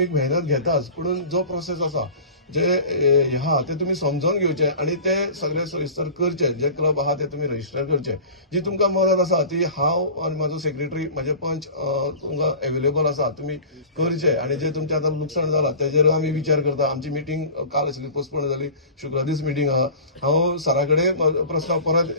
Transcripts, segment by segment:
एक मेहनत घेताच, पण जो प्रोसेस आसा जे हा ते तुम्ही समजून घेवचे आणि ते सगळे सविस्तर करचे. जे क्लब आहा ते तुम्ही रजिस्टर करचे. जी तुमकां मदत आसा ती हांव आनी म्हाजो सेक्रेटरी म्हजे पंच तुमकां अवेलेबल आसा, तुम्ही करचे. आणि जे तुमचे आतां लुकसाण जाला तेजेर आमी विचार करता. आमची मिटींग काल आशिल्ली, पोस्टपोन जाली, शुक्रा दीस मिटींग आहा. हांव सरा कडेन प्रस्ताव परत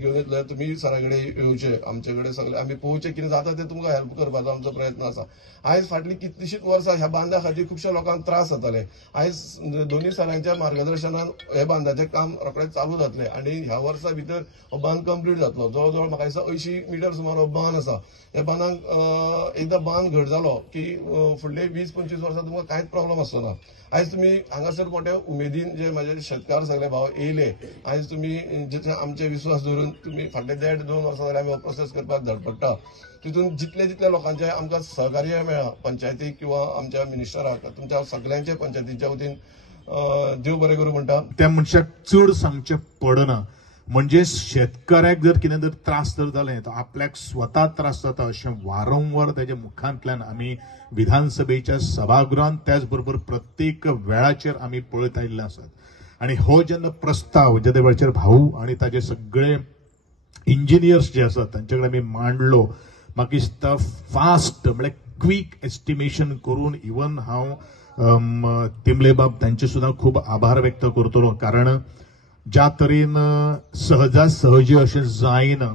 घेवन येतले. तुम्ही सरा कडेन येवचे, आमचे कडेन सगळे आमी पळोवचे कितें जाता ते तुमकां हेल्प करपाचो आमचो प्रयत्न आसा. आयज फाटली कितलीशींच वर्सां ह्या बांदा खातीर खुबश्या लोकांक त्रास जाताले. आयज दोन्ही सरांच्या मार्गदर्शनान हे बांदाचें काम रोखडेंच चालू जातलें आणि ह्या वर्सा भितर हो बांद कंप्लीट जातलो. जवळ म्हाका दिसता 80 मिटर सुमार हो बांद आसा. ह्या बांदाक एकदां बांद घट जालो की फुडले 20-25 वर्सां तुमकां कांयच प्रॉब्लेम आसचो ना. आयज तुमी हांगासर मोठ्या उमेदीन जे म्हाजे शेतकार सगळे भाव येयले, आयज तुमी जे आमचे विश्वास धरून तुमी फाटले 1.5-2 वर्सां जाल्यार आमी हो प्रोसेस करपाक धडपडटा. तितून जितल्या लोकांचे आमकां सहकार्य मेळ्ळा, पंचायतीक किंवा आमच्या मिनिस्टराक, तुमच्या सगळ्यांचे पंचायतीच्या वतीन देव बरें करूं म्हणटा. त्या मनशाक चड सांगचें पडना. म्हणजे शेतकऱ्याक जर कितें जर त्रास जर जाले तर आपल्याक स्वता त्रास जाता अशें वारंवार त्याच्या मुखांतल्यान आमी विधानसभेच्या सभागृहांत त्याच बरोबर प्रत्येक वेळाचेर आमी पळयत आयिल्ले आसात. आणि हो जेन्ना प्रस्ताव ज्या वेळाचेर भाऊ आणि ताजे सगळे इंजिनियर्स जे आसात तांचे कडेन आमी मांडलो, म्हाका दिसता फास्ट म्हणजे क्विक एस्टिमेशन करून इवन हांव तिमले बाब तांचे सुद्धा खूप आभार व्यक्त करतलो. कारण ज्या तरेन सहजासहजी अशें जायना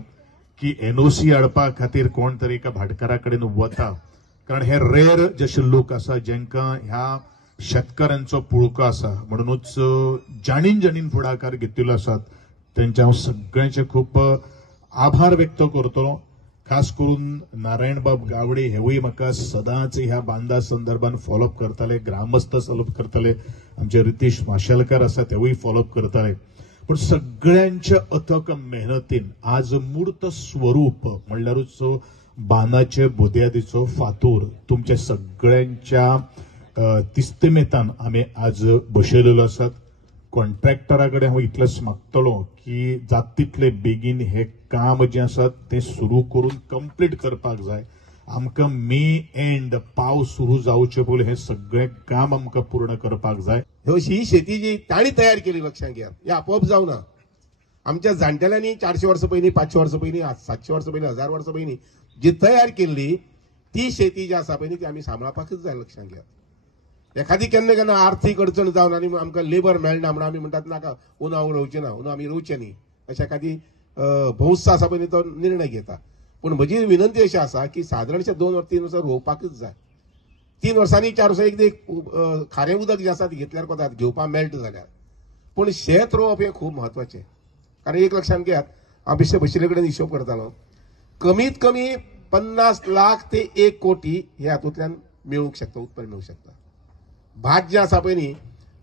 की एनओसी हाडपा खातीर कोण तरी एका भाटकारा कडेन वता. कारण हे रेर जशे लोक आसा जेंकां ह्या शेतकऱ्यांचो पुळको आसा. म्हणूनच जाणीन फुडाकार घेतिल्लो आसात त्यांचे हांव सगळ्यांचे खूप आभार व्यक्त करतलो. खास करून नारायण बाब गावडे हेवूय म्हाका सदांच ह्या बांदा संदर्भात फॉलोअप करताले, ग्रामस्थ फॉलोअप करताले, आमचे रितीश माशेलकर आसा तेवूय फॉलोअप करताले. पण सगळ्यांच्या अथक मेहनतीन आज मूर्त स्वरूप म्हणल्यारूच बांदाचे बुन्यादीचो फातोर तुमच्या सगळ्यांच्या तिस्तेमेतान आमी आज बसयलेलो आसात. कॉन्ट्रॅक्टरा हांव इतलेंच मागतलो की जात तितले बेगीन हे काम जे आसा ते सुरू करून कंप्लीट करपाक जाय. आमकां मे एंड पावस सुरू जावचे पयलीं हे सगळें काम आमकां पूर्ण करपाक जाय. ही शेती जी ताणी तयार केली लक्षात घ्या, हे आपोआप जावना. आमच्या जाणटेल्यांनी 400 वर्सां पयलीं, 500 वर्सां पयलीं, 700 वर्सां पयलीं, 1000 वर्सां पयलीं जी तयार केल्ली ती शेती जी आसा पळय ती आमी सांबाळपाकच जाय. लक्षात घ्या. एखादी केन्ना आर्थीक अडचण जावन आनी आमकां लेबर मेळना म्हणून आमी म्हणटात नाका उनो हांव रोवचें ना, उनो आमी रोवचें न्ही अशें एखादी भौस आसा पळय तो निर्णय घेता. पूण म्हजी विनंती अशी आसा की सादारणशे 2-3 वर्सां रोवपाकच जाय. 3 वर्सांनी 4 वर्सां एक खारें उदक जे आसा ते घेतल्यार कोतात घेवपाक मेळटा जाल्यार. पूण शेत रोवप हें खूब म्हत्वाचें. कारण एक लक्षात घेयात, हांव बेश्टे बशिल्ले कडेन हिशोब करतालो, कमीत कमी 50 लाख ते 1 कोटी हे हातूंतल्यान मेळूंक शकता, उत्पन्न मेळूंक शकता. भात जे आसा पळय न्ही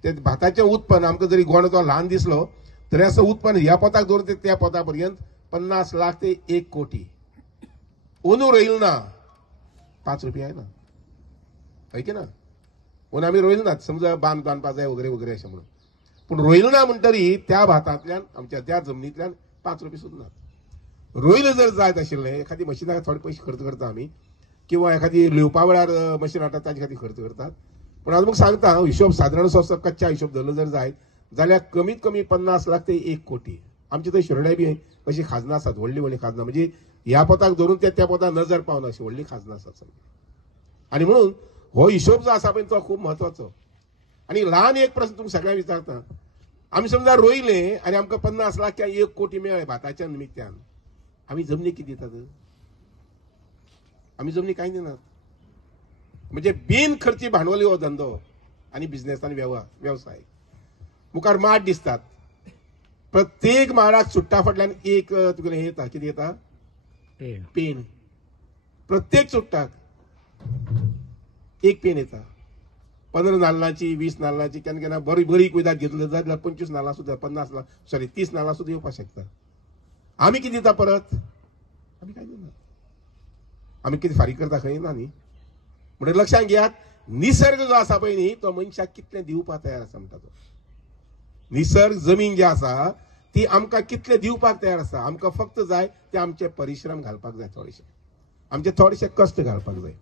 ते भाताचें उत्पन्न आमकां जरी गोंड तो ल्हान दिसलो तरी असं उत्पन्न ह्या पोताक धरून ते त्या पोता पर्यंत 50 लाख ते 1 कोटी. अंदू रोयल ना 5 रुपया ना, हय की ना. अंदू आमी रोयल नात, समजा बांद बांदपाक जाय वगैरे वगैरे अशें म्हणून. पूण रोयल ना म्हणटरी त्या भातांतल्यान आमच्या त्या जमनींतल्यान 5 रुपया सुद्दां नात. रोयल जर जायत आशिल्लें, एखादी मशिनाक थोडे पयशे खर्च करता आमी, किंवा एखादी लिवपा वेळार मशीन हाडटात ताचे खातीर खर्च करतात. पण आज मग सांगता हिशोब सादारण असो कच्चा हिशोब धरलो जर जायत जाल्यार कमीत कमी 50 लाख ते 1 कोटी. आमचे थंय शिरोड्या बी अशी खाजनां आसात, व्हडली खाजनां, म्हणजे ह्या पोताक धरून त्या पोताक नजर पावना अशी व्हडली खाजनां आसात. आणि म्हणून हो हिशोब जो आसा पळय तो खूब म्हत्वाचो. आणि ल्हान एक प्रश्न तुमकां सगळ्यांक विचारता, आमी समजा रोयले आनी आमकां 50 लाख किंवा 1 कोटी मेळ्ळे भाताच्या निमित्यान, आमी जमनी कितें दितात? आमी जमनी कांय दिनात. म्हणजे बिन खर्ची भांडवली हो धंदो आणि बिझनेस आणि व्यवसाय. मुखार माड दिसतात, प्रत्येक माडाक सुट्टा फाटल्यान एक तुगेलें हें येता, कितें येता? पेन. प्रत्येक सुट्टाक एक पेन येता. 15 नाल्लांची, 20 नाल्लांची, केन्ना बरी कुयदाद घेतली जाल्यार 25 नाल्लां सुद्दां, 30 नाल्लां सुद्दां येवपाक शकता. आमी कितें दिता परत? आमी कांय दिना. आमी कितें फारीक करता खंय ना न्ही. म्हणजे लक्षात घेयात, निसर्ग जो आसा पळय न्ही तो मनशाक कितलें दिवपाक तयार आसा म्हणटा तो. निसर्ग जमीन जी आसा ती आमकां कितलें दिवपाक तयार आसा. आमकां फक्त जाय ते आमचे परिश्रम घालपाक जाय, थोडेशे आमचे थोडेशे कश्ट घालपाक जाय.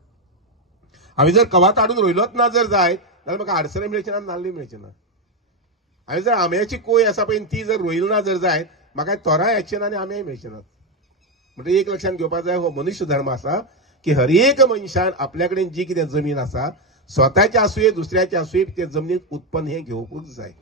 हांवें जर कवात हाडून रोयलोच ना जर जायत जाल्यार म्हाका आडसरे मेळचे ना नाल्ली मेळचे ना. हांवें जर आंब्याची कोय आसा पळय ती जर रोयली ना जर जायत म्हाका तोराय याचे ना आनी आंबेय मेळचे नात. म्हणजे एक लक्षात घेवपाक जाय हो मनुश्य धर्म आसा की हर एक मनशान आपल्या कडेन जी कितें जमीन आसा स्वताची आसूं दुसऱ्याची आसूं ते जमनीत उत्पन्न हे घेवपूच जाय.